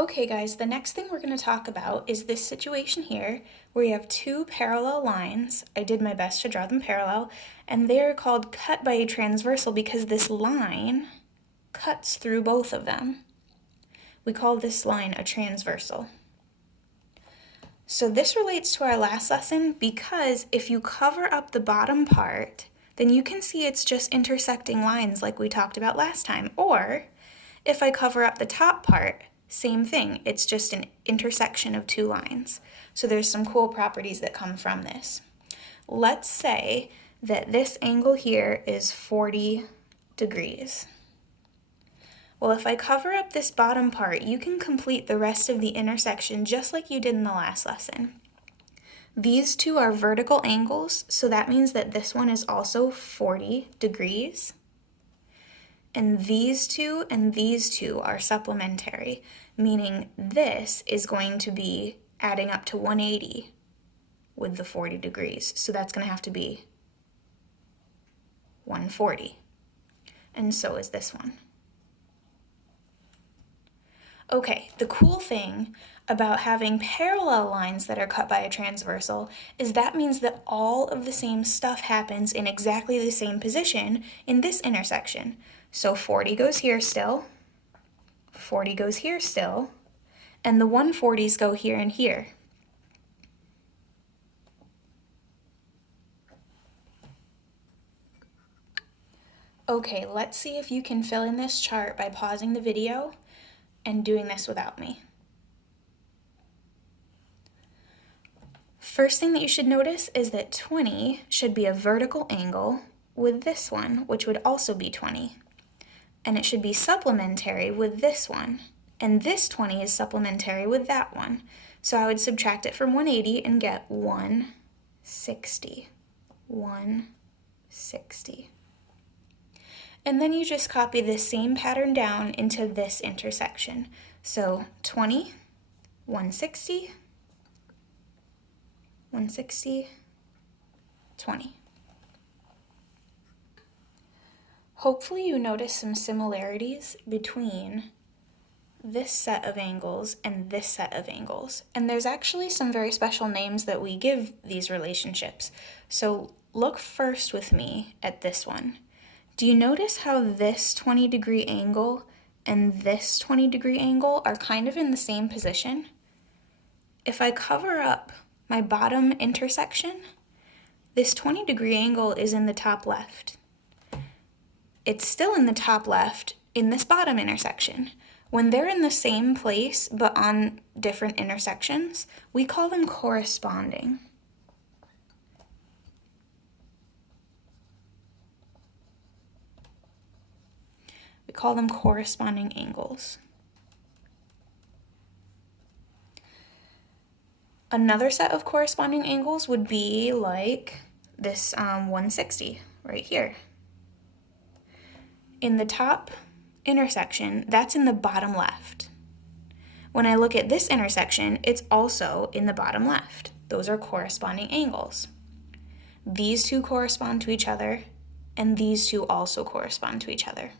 Okay guys, the next thing we're going to talk about is this situation here where you have two parallel lines. I did my best to draw them parallel, and they're called cut by a transversal because this line cuts through both of them. We call this line a transversal. So this relates to our last lesson because if you cover up the bottom part, then you can see it's just intersecting lines like we talked about last time. Or if I cover up the top part, same thing, it's just an intersection of two lines. So there's some cool properties that come from this. Let's say that this angle here is 40 degrees. Well, if I cover up this bottom part, you can complete the rest of the intersection just like you did in the last lesson. These two are vertical angles, so that means that this one is also 40 degrees. And these two are supplementary, meaning this is going to be adding up to 180 with the 40 degrees. So that's going to have to be 140. And so is this one. Okay, the cool thing about having parallel lines that are cut by a transversal is that means that all of the same stuff happens in exactly the same position in this intersection. So 40 goes here still, 40 goes here still, and the 140s go here and here. Okay, let's see if you can fill in this chart by pausing the video and doing this without me. First thing that you should notice is that 20 should be a vertical angle with this one, which would also be 20. And it should be supplementary with this one. And this 20 is supplementary with that one. So I would subtract it from 180 and get 160. 160. And then you just copy this same pattern down into this intersection. So 20, 160, 160, 20. Hopefully you notice some similarities between this set of angles and this set of angles. And there's actually some very special names that we give these relationships. So look first with me at this one. Do you notice how this 20-degree angle and this 20-degree angle are kind of in the same position? If I cover up my bottom intersection, this 20-degree angle is in the top left. It's still in the top left in this bottom intersection. When they're in the same place but on different intersections, we call them corresponding. We call them corresponding angles. Another set of corresponding angles would be like this 160 right here. In the top intersection, that's in the bottom left. When I look at this intersection, it's also in the bottom left. Those are corresponding angles. These two correspond to each other, and these two also correspond to each other.